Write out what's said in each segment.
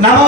নামাজ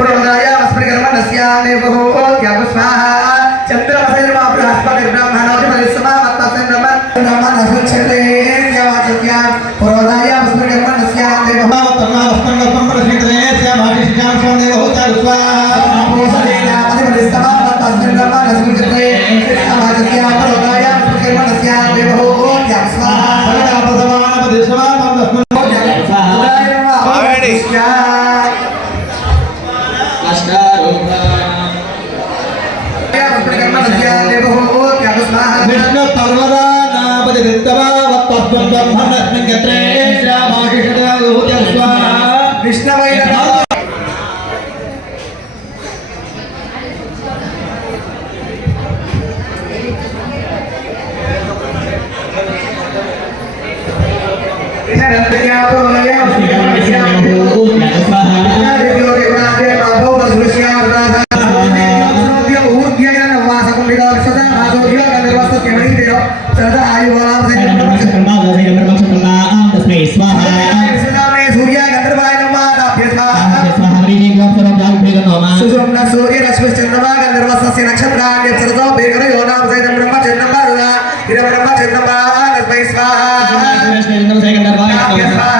प्रोदाय वस्मृकर्म नस्यान्नेवहोत्यापु स्वाहा। चन्द्रमसैर्मा बृहस्पतिर्ब्रह्मणोधिपतिस्मा मत्तसैर्ब्रह्म ब्रह्म न सृच्छते यवाचत्या प्रोदाय वस्मृकर्म नस्यान्नेवहो तन्नावस्मृकर्म प्रसिद्धे स्यामाभिष्टां स्वादेवहोतारु स्वाहा आपोषदेन अधिपतिस्तमा मत्तसैर्ब्रह्म न सृच्छते यवाचत्या प्रोदाय वस्मृकर्म नस्यान्नेवहो സർവദാ നാപതി വിത്തവാവത്വം ബ്രഹ്മണസ്മിൻ ഗത്രേ ശ്യാമാകിഷ്ട വിഷ്ണവൈ స్వాహ తాభ్య స్వాహ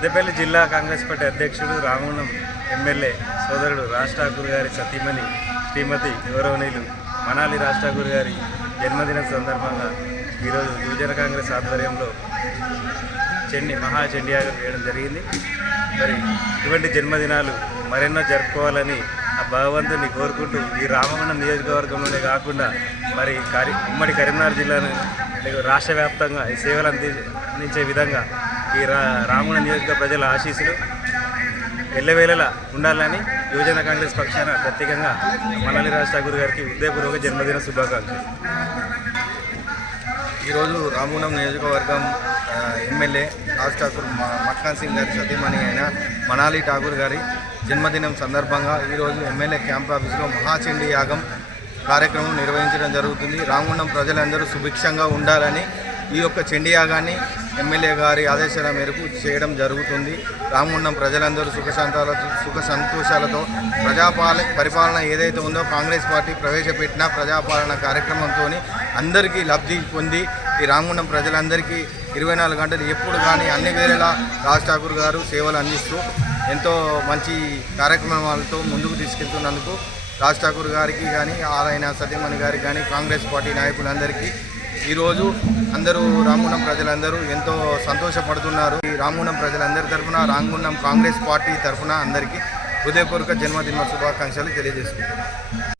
పెద్దపల్లి జిల్లా కాంగ్రెస్ పార్టీ అధ్యక్షుడు రామగుణం ఎమ్మెల్యే సోదరుడు రాజ్ ఠాకూర్ గారి సతీమణి శ్రీమతి గౌరవనీయులు మనాలి రాజ్ ఠాకూర్ గారి జన్మదిన సందర్భంగా ఈరోజు యువజన కాంగ్రెస్ ఆధ్వర్యంలో చెండి మహా చెండియాగం వేయడం జరిగింది. మరి ఇటువంటి జన్మదినాలు మరెన్నో జరుపుకోవాలని ఆ భగవంతుని కోరుకుంటూ ఈ రామగుండం నియోజకవర్గంలోనే కాకుండా మరి కరి ఉమ్మడి కరీంనగర్ జిల్లాను రాష్ట్ర వ్యాప్తంగా ఈ సేవలు అంది అందించే విధంగా ఈ రా రామగుండం నియోజక ప్రజల ఆశీస్సులు ఎల్లవేళలా ఉండాలని యువజన కాంగ్రెస్ పక్షాన ప్రత్యేకంగా మనాలి రాజ్ ఠాకూర్ గారికి హృదయపూర్వక జన్మదిన శుభాకాంక్షలు. ఈరోజు రామగుండం నియోజకవర్గం ఎమ్మెల్యే రాజ్ ఠాకూర్ మ- మక్కాన్ సింగ్ గారి సతీమణి అయిన మనాలి ఠాకూర్ గారి జన్మదినం సందర్భంగా ఈరోజు ఎమ్మెల్యే క్యాంప్ ఆఫీస్లో మహాచండీ యాగం కార్యక్రమం నిర్వహించడం జరుగుతుంది. రామగుండం ప్రజలందరూ సుభిక్షంగా ఉండాలని ఈ యొక్క చండీయాగాన్ని ఎమ్మెల్యే గారి ఆదేశాల మేరకు చేయడం జరుగుతుంది. రామగుండం ప్రజలందరూ సుఖశాంతాల సుఖ సంతోషాలతో ప్రజాపాల పరిపాలన ఏదైతే ఉందో కాంగ్రెస్ పార్టీ ప్రవేశపెట్టిన ప్రజాపాలన కార్యక్రమంతో అందరికీ లబ్ధి పొంది ఈ రామగుండం ప్రజలందరికీ ఇరవై నాలుగు గంటలు ఎప్పుడు కానీ అన్ని వేళలా రాజ్ ఠాకూర్ గారు సేవలు అందిస్తూ ఎంతో మంచి కార్యక్రమాలతో ముందుకు తీసుకెళ్తున్నందుకు రాజ్ ఠాకూర్ గారికి కానీ ఆయన సత్యమణి గారికి కానీ కాంగ్రెస్ పార్టీ నాయకులందరికీ ఈరోజు అందరూ రామగుండం ప్రజలందరూ ఎంతో సంతోషపడుతున్నారు. ఈ రామగుండం ప్రజలందరి తరఫున రామగుండం కాంగ్రెస్ పార్టీ తరఫున అందరికీ హృదయపూర్వక జన్మదిన శుభాకాంక్షలు తెలియజేస్తున్నారు